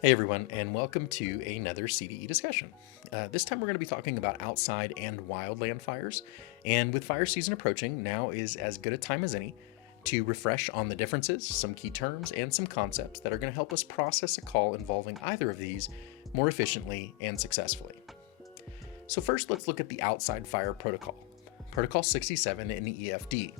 Hey everyone, and welcome to another CDE discussion. This time we're going to be talking about outside and wildland fires, and with fire season approaching, now is as good a time as any to refresh on the differences, some key terms, and some concepts that are going to help us process a call involving either of these more efficiently and successfully. So first, let's look at the outside fire protocol, Protocol 67 in EFD.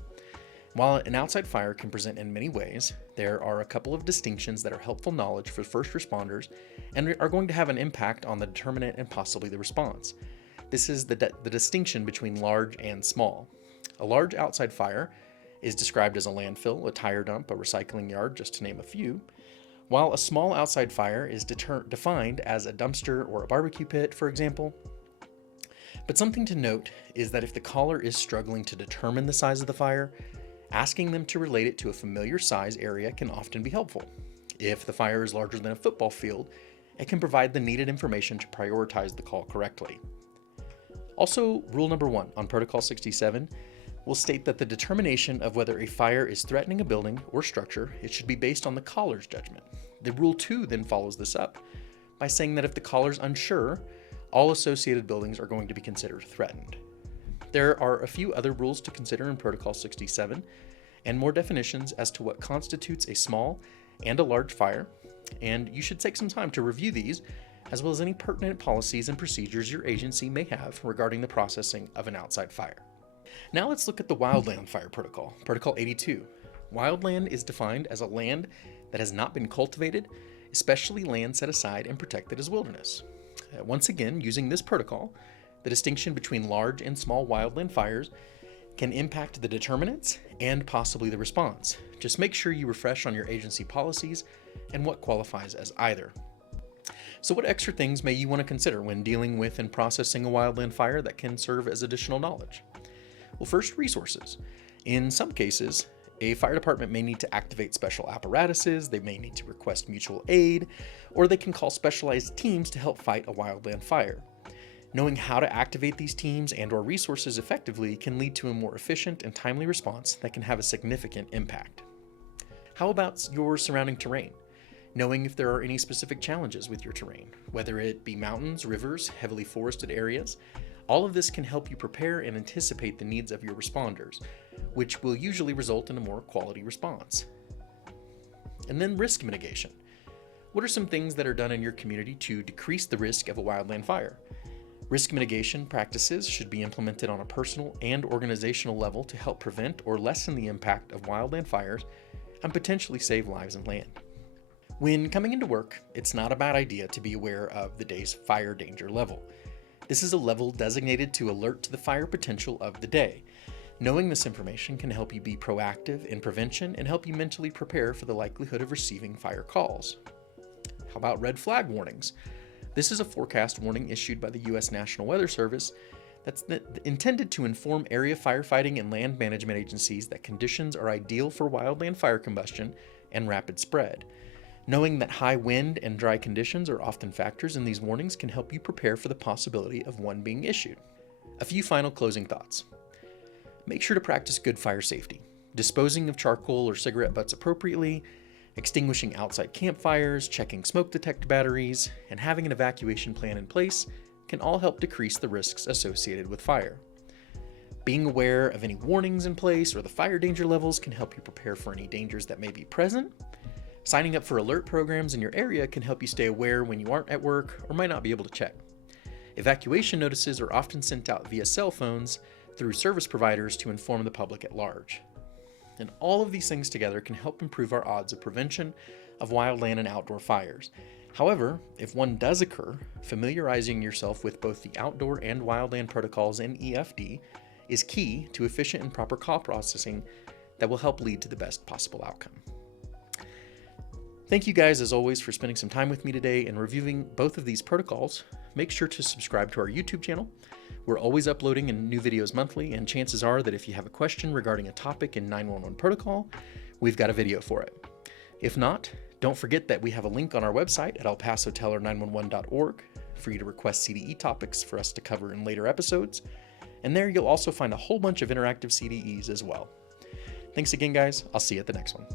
While an outside fire can present in many ways, there are a couple of distinctions that are helpful knowledge for first responders and are going to have an impact on the determinant and possibly the response. This is the distinction between large and small. A large outside fire is described as a landfill, a tire dump, a recycling yard, just to name a few, while a small outside fire is defined as a dumpster or a barbecue pit, for example. But something to note is that if the caller is struggling to determine the size of the fire, asking them to relate it to a familiar size area can often be helpful. If the fire is larger than a football field, it can provide the needed information to prioritize the call correctly. Also, rule number 1 on Protocol 67 will state that the determination of whether a fire is threatening a building or structure, it should be based on the caller's judgment. The rule 2 then follows this up by saying that if the caller's unsure, all associated buildings are going to be considered threatened. There are a few other rules to consider in Protocol 67 and more definitions as to what constitutes a small and a large fire, and you should take some time to review these, as well as any pertinent policies and procedures your agency may have regarding the processing of an outside fire. Now let's look at the Wildland Fire Protocol, Protocol 82. Wildland is defined as a land that has not been cultivated, especially land set aside and protected as wilderness. Once again, using this protocol, the distinction between large and small wildland fires can impact the determinants and possibly the response. Just make sure you refresh on your agency policies and what qualifies as either. So what extra things may you want to consider when dealing with and processing a wildland fire that can serve as additional knowledge? Well, first, resources. In some cases, a fire department may need to activate special apparatuses, they may need to request mutual aid, or they can call specialized teams to help fight a wildland fire. Knowing how to activate these teams and/or resources effectively can lead to a more efficient and timely response that can have a significant impact. How about your surrounding terrain? Knowing if there are any specific challenges with your terrain, whether it be mountains, rivers, heavily forested areas, all of this can help you prepare and anticipate the needs of your responders, which will usually result in a more quality response. And then risk mitigation. What are some things that are done in your community to decrease the risk of a wildland fire? Risk mitigation practices should be implemented on a personal and organizational level to help prevent or lessen the impact of wildland fires and potentially save lives and land. When coming into work, it's not a bad idea to be aware of the day's fire danger level. This is a level designated to alert to the fire potential of the day. Knowing this information can help you be proactive in prevention and help you mentally prepare for the likelihood of receiving fire calls. How about red flag warnings? This is a forecast warning issued by the U.S. National Weather Service that's intended to inform area firefighting and land management agencies that conditions are ideal for wildland fire combustion and rapid spread. Knowing that high wind and dry conditions are often factors in these warnings can help you prepare for the possibility of one being issued. A few final closing thoughts. Make sure to practice good fire safety, disposing of charcoal or cigarette butts appropriately, extinguishing outside campfires, checking smoke detector batteries, and having an evacuation plan in place can all help decrease the risks associated with fire. Being aware of any warnings in place or the fire danger levels can help you prepare for any dangers that may be present. Signing up for alert programs in your area can help you stay aware when you aren't at work or might not be able to check. Evacuation notices are often sent out via cell phones through service providers to inform the public at large. And all of these things together can help improve our odds of prevention of wildland and outdoor fires. However, if one does occur, familiarizing yourself with both the outdoor and wildland protocols in EFD is key to efficient and proper call processing that will help lead to the best possible outcome. Thank you guys, as always, for spending some time with me today and reviewing both of these protocols. Make sure to subscribe to our YouTube channel. We're always uploading new videos monthly, and chances are that if you have a question regarding a topic in 911 protocol, we've got a video for it. If not, don't forget that we have a link on our website at elpasoteller911.org for you to request CDE topics for us to cover in later episodes, and there you'll also find a whole bunch of interactive CDEs as well. Thanks again, guys. I'll see you at the next one.